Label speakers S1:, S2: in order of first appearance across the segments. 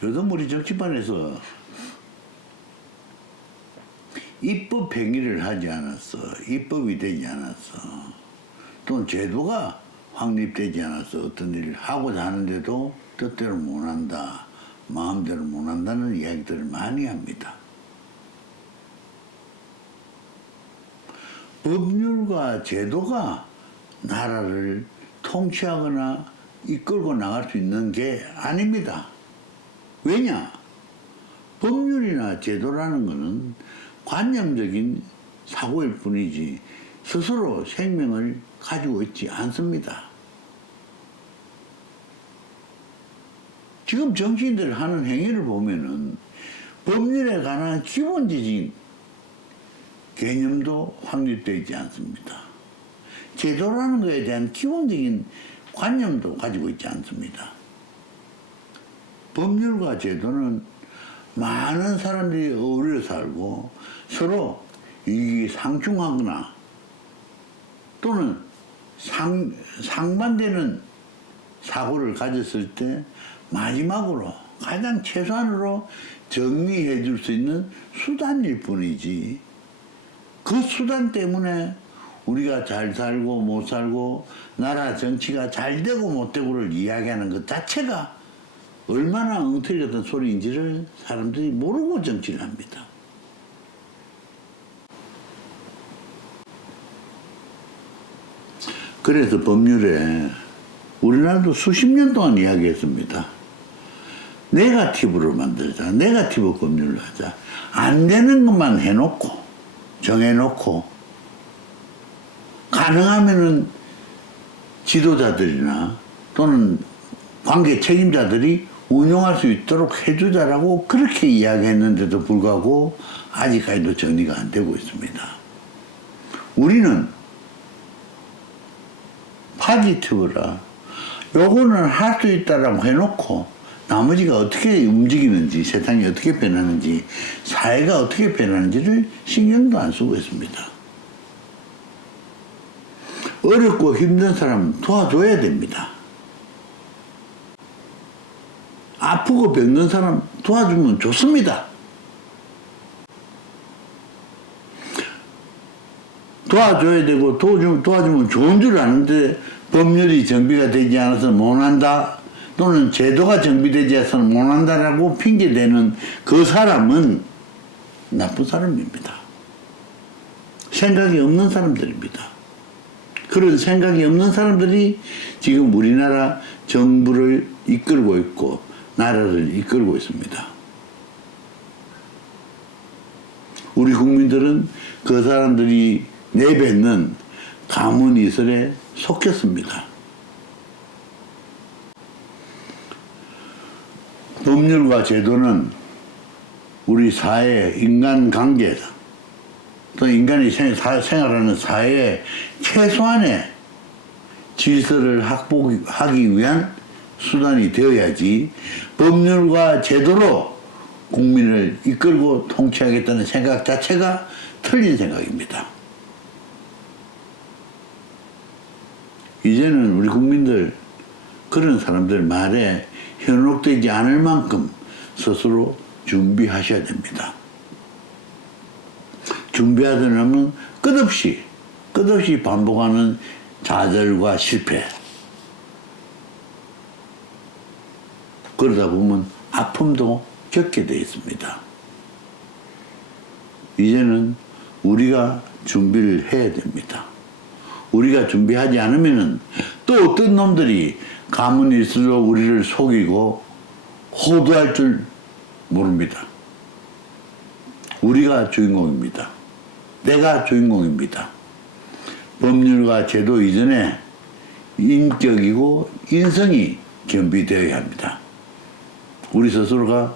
S1: 우리 정치판에서 입법 행위를 하지 않았어. 입법이 되지 않았어. 또는 제도가 확립되지 않았어. 어떤 일을 하고자 하는데도 뜻대로 못한다. 마음대로 못한다는 이야기들을 많이 합니다. 법률과 제도가 나라를 통치하거나 이끌고 나갈 수 있는 게 아닙니다. 왜냐? 법률이나 제도라는 것은 관념적인 사고일 뿐이지 스스로 생명을 가지고 있지 않습니다. 지금 정치인들 하는 행위를 보면은 법률에 관한 기본적인 개념도 확립되어 있지 않습니다. 제도라는 것에 대한 기본적인 관념도 가지고 있지 않습니다. 법률과 제도는 많은 사람들이 어울려 살고 서로 이게 상충하거나 또는 상, 상반되는 사고를 가졌을 때 마지막으로 가장 최소한으로 정리해 줄 수 있는 수단일 뿐이지. 그 수단 때문에 우리가 잘 살고 못 살고 나라 정치가 잘 되고 못 되고를 이야기하는 것 자체가 얼마나 엉터리 같은 소리인지를 사람들이 모르고 정치를 합니다. 그래서 법률에 우리나라도 수십 년 동안 이야기했습니다. 네가티브로 만들자. 네가티브 법률을 하자. 안 되는 것만 해놓고, 정해놓고, 가능하면은 지도자들이나 또는 관계 책임자들이 운용할 수 있도록 해주자라고 그렇게 이야기했는데도 불구하고 아직까지도 정리가 안 되고 있습니다. 우리는 파지티브라 요거는 할 수 있다라고 해놓고 나머지가 어떻게 움직이는지 세상이 어떻게 변하는지 사회가 어떻게 변하는지를 신경도 안 쓰고 있습니다. 어렵고 힘든 사람 도와줘야 됩니다. 아프고 병든 사람 도와주면 좋습니다. 도와줘야 되고 도와주면, 도와주면 좋은 줄 아는데 법률이 정비가 되지 않아서 못한다 또는 제도가 정비되지 않아서 못한다라고 핑계대는 그 사람은 나쁜 사람입니다. 생각이 없는 사람들입니다. 그런 생각이 없는 사람들이 지금 우리나라 정부를 이끌고 있고 나라를 이끌고 있습니다. 우리 국민들은 그 사람들이 내뱉는 가문이설에 속혔습니다. 법률과 제도는 우리 사회 인간 관계 또 인간이 생활하는 사회의 최소한의 질서를 확보하기 위한 수단이 되어야지 법률과 제도로 국민을 이끌고 통치하겠다는 생각 자체가 틀린 생각입니다. 이제는 우리 국민들 그런 사람들 말에 현혹되지 않을 만큼 스스로 준비하셔야 됩니다. 준비하려면 끝없이 끝없이 반복하는 좌절과 실패 그러다 보면 아픔도 겪게 되어 있습니다. 이제는 우리가 준비를 해야 됩니다. 우리가 준비하지 않으면은 또 어떤 놈들이 가문일수록 우리를 속이고 호도할 줄 모릅니다. 우리가 주인공입니다. 내가 주인공입니다. 법률과 제도 이전에 인격이고 인성이 겸비되어야 합니다. 우리 스스로가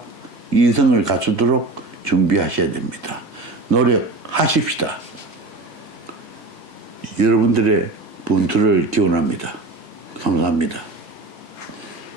S1: 인성을 갖추도록 준비하셔야 됩니다. 노력하십시다. 여러분들의 분투를 기원합니다. 감사합니다.